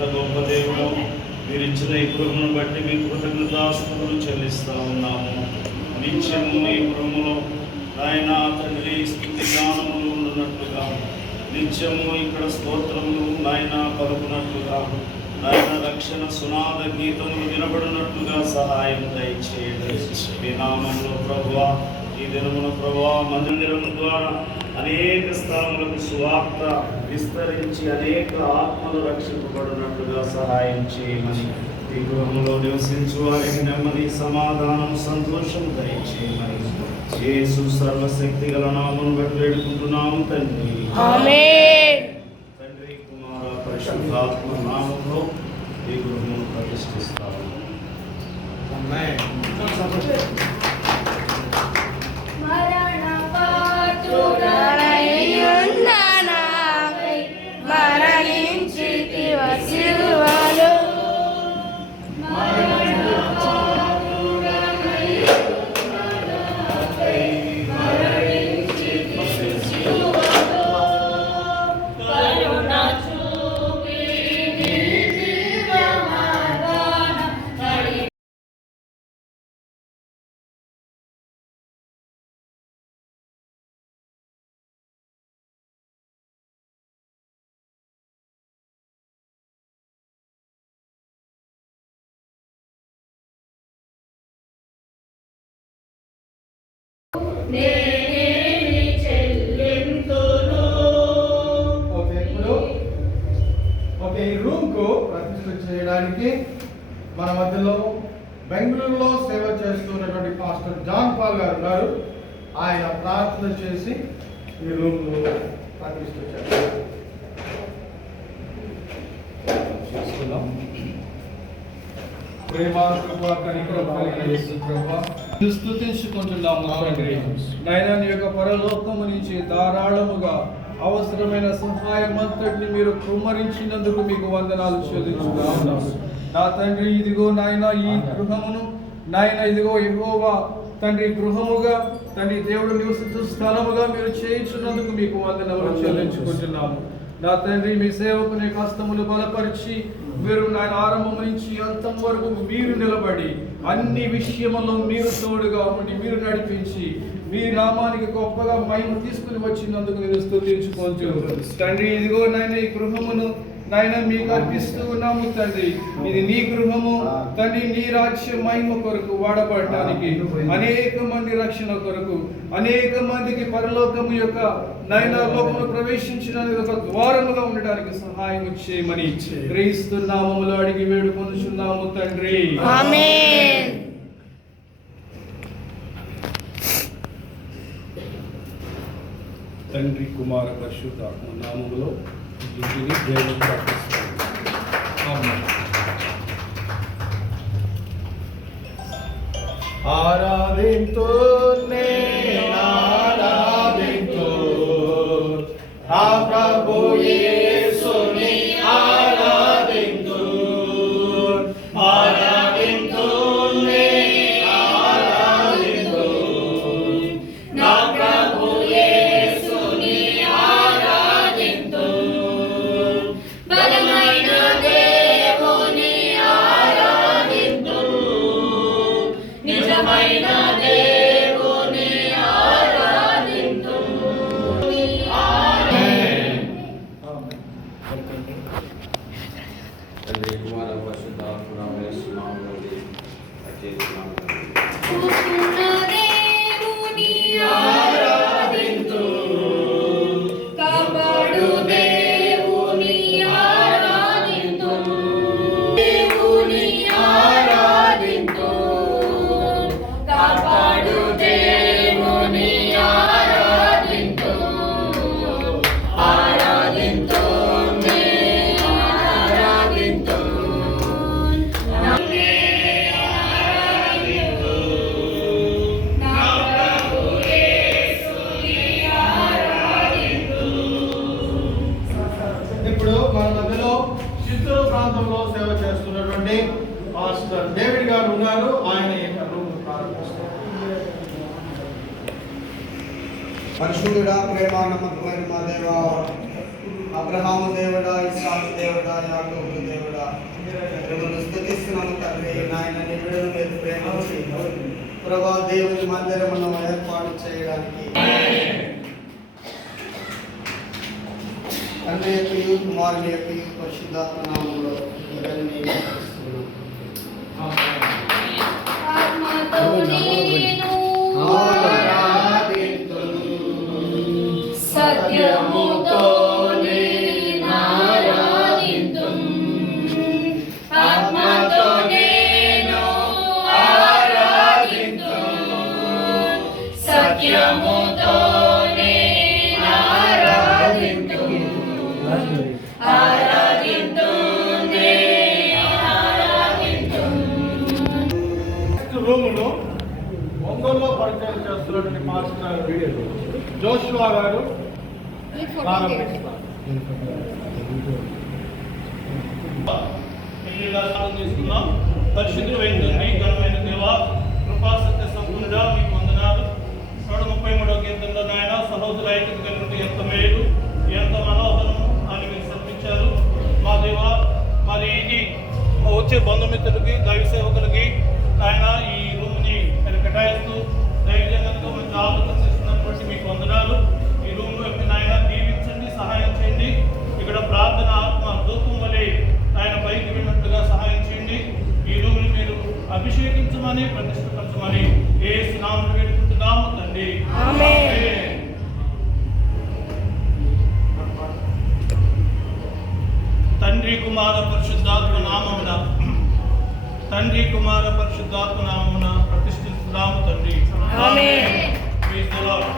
గొప్ప దేవుడు, మీరు ఇచ్చిన ఈ గృహమును బట్టి మీ కృతజ్ఞతాస్తుతులు చెల్లిస్తా ఉన్నాము. నిత్యము ఈ గృహములో ఆయన తండ్రి స్తుతి జ్ఞానములు ఉండునట్లుగా, నిత్యము ఇక్కడ స్తోత్రములు నాయన పలుకున్నట్లుగా, నాయన రక్షణ సునాద గీతములు వినబడినట్లుగా సహాయం దయచేయండి. మీ నామంలో ప్రభువా, ఈ దినమున ప్రభువా మందిరం ద్వారా అనేక స్థలములకు సువార్త విస్తరించి అనేక ఆత్మలు రక్షింపబడినట్లుగా సహాయం చేయమని, ఈ గృహంలో నివసించు వారికి నెమ్మది, సమాధానం, సంతోషం దయచేయమని యేసు సర్వశక్తి గల నామమును బట్టి వేడుకుంటున్నాము తండ్రి. ఆమేన్. తండ్రి, కుమార, పరిశుద్ధాత్మ నామములో ఈ గృహమును ప్రతిష్ఠిస్తాము. ఆమేన్. ఈ రూమ్ కు ప్రతిష్ఠ చేయడానికి మన మధ్యలో బెంగళూరులో సేవ చేస్తున్నటువంటి పాస్టర్ జాన్ పాల్ గారు ఉన్నారు. ఆయన ప్రార్థన చేసి ఈ రూమ్ ను ప్రతిష్ఠ చేస్తున్నాం. ప్రేమ, కృప, కనికరం కలిగిన యేసు ప్రభువా, స్తుతించుకుంటున్నాము తండ్రి. నాయనా, నీ యొక్క పరలోకము నుంచి ధారాళముగా అవసరమైన సహాయం అంతటిని మీరు కుమ్మరించినందుకు మీకు వందనాలు చెల్లించుతున్నాము. నా తండ్రి, ఇదిగో నాయన ఈ గృహమును నాయన ఇదిగో యెహోవా తండ్రి గృహముగా తండ్రి దేవుడు నివసించు స్థలముగా మీరు చేయించున్నందుకు మీకు వందనాలు చెల్లించుకుంటున్నాము. నా తండ్రి, మీ సేవకుని కష్టములు బలపరిచి మీరు నాయన ఆరంభం నుంచి అంతం వరకు మీరు నిలబడి అన్ని విషయములో మీరు తోడుగా ఉండి మీరు నడిపించి మీ నామానికి గొప్పగా మహిమ తీసుకుని వచ్చినందుకు నేను స్తుతించుకోవచ్చు తండ్రి. ఇదిగో నాయన ఈ గృహమును నాయన మీకు అర్పిస్తూ ఉన్నాము తండ్రి. ఇది నీ గృహము తండ్రి, నీ రాజ్య మహిమ కొరకు వాడబడటానికి, అనేక మంది రక్షణ కొరకు, అనేక మందికి పరలోకము యొక్క నాయన లోకమును ప్రవేశించడానికి ఒక ద్వారముగా ఉండడానికి సహాయం చేయమని క్రీస్తు నామములో అడిగి వేడుకొనుచున్నాము తండ్రి. ఆమేన్. తండ్రి, కుమార, పరిశుద్ధాత్మ నామములో దేవుని ప్రార్థిస్తున్నాము. ఆమేన్. ఆరాధింతు ఆ ప్రభు యేసుని ఆరాధింతు నా ప్రభు యేసుని ఆరాధింతు, బలమైన దేవుని ఆరాధింతు, నిజమైన దేవుని ఆరాధింతు. తండ్రి, కుమార, పరిశుద్ధాత్మ నామములో చేస్తున్నాము. దేవుని ఆరాధింతు, కాపాడు దేవుని ఆరాధింతు, దేవుని ఆరాధింతు, కాపాడు దేవుని ఆరాధింతు, ఆరాధింతు, ఆరాధింతు. ఇప్పుడు మన మధ్యలో చిత్తూరు ప్రాంతంలో సేవ చేస్తున్నటువంటి పాస్టర్ డేవిడ్ గారు ఉన్నారు. ఆయన యొక్క రూమ్ ప్రారంభిస్తారు. పరిశుద్ధుడా, ప్రేమ, నమ్మకమైన మా దేవ, అబ్రహాము దేవుడా, ఇస్సాకు దేవుడా, యాకోబు దేవుడా, మిమ్మల్ని స్తుతిస్తున్నాము తండ్రి. నాయన నీ బిడ్డలను మీరు ప్రేమించి ప్రభా దేవుని మందిరమును ఏర్పాటు చేయడానికి తండ్రి యొక్క కుమారుని యొక్క పరిశుద్ధాత్మ నామములో ఇవన్నీ ప్రార్థిస్తున్నాము. ఆత్మతో నేను సత్యముతో నేను ఆరాధింతును. ఆత్మతో నేను ఆరాధింతును. సత్యముతో నేను ఆరాధింతును. రూములో ఒంగోలులో పరిచయం చేస్తున్నటువంటి మాస్టర్ జోషువా గారు ప్రారంభిస్తారు. తీసుకున్నాం. పరిశుద్ధమైన తండ్రి, ఘనమైన దేవా, కృపా సత్య సంపూర్ణుడా, మీకు వందనాలు. 133వ కీర్తనలో నాయన సహోదర ఐక్యత కలిగిన ఎంత మేలు, ఎంత మనోహరము అని మీరు సర్పించారు మా దేవా. మరి ఇది వచ్చే బంధుమిత్రులకి, దైవ సేవకులకి ఆయన ఈ రూమ్ని మీరు కేటాయిస్తూ దైవజనంతో మంచి ఆలోచన చేస్తున్నటువంటి మీకు వందనాలు. ఈ రూమ్ యొక్క నాయన దీవించండి, సహాయం చేయండి. ఇక్కడ ప్రార్థన ఆత్మ దూపం వలె ఆయన పైకి వెళ్ళినట్లుగా సహాయం చేయండి. ఈ రూమ్ని మీరు అభిషేకించమని, ప్రతిష్టపరచమని యేసు నామములో వేడుకుంటున్నాము తండ్రి. ఆమేన్. తండ్రి కుమార పరిశుద్ధాత్మ నామమున తండ్రి కుమార పరిశుద్ధాత్మ నామమున ప్రతిష్ఠిస్తున్నాము తండ్రి. ఆమేన్. Praise the lord.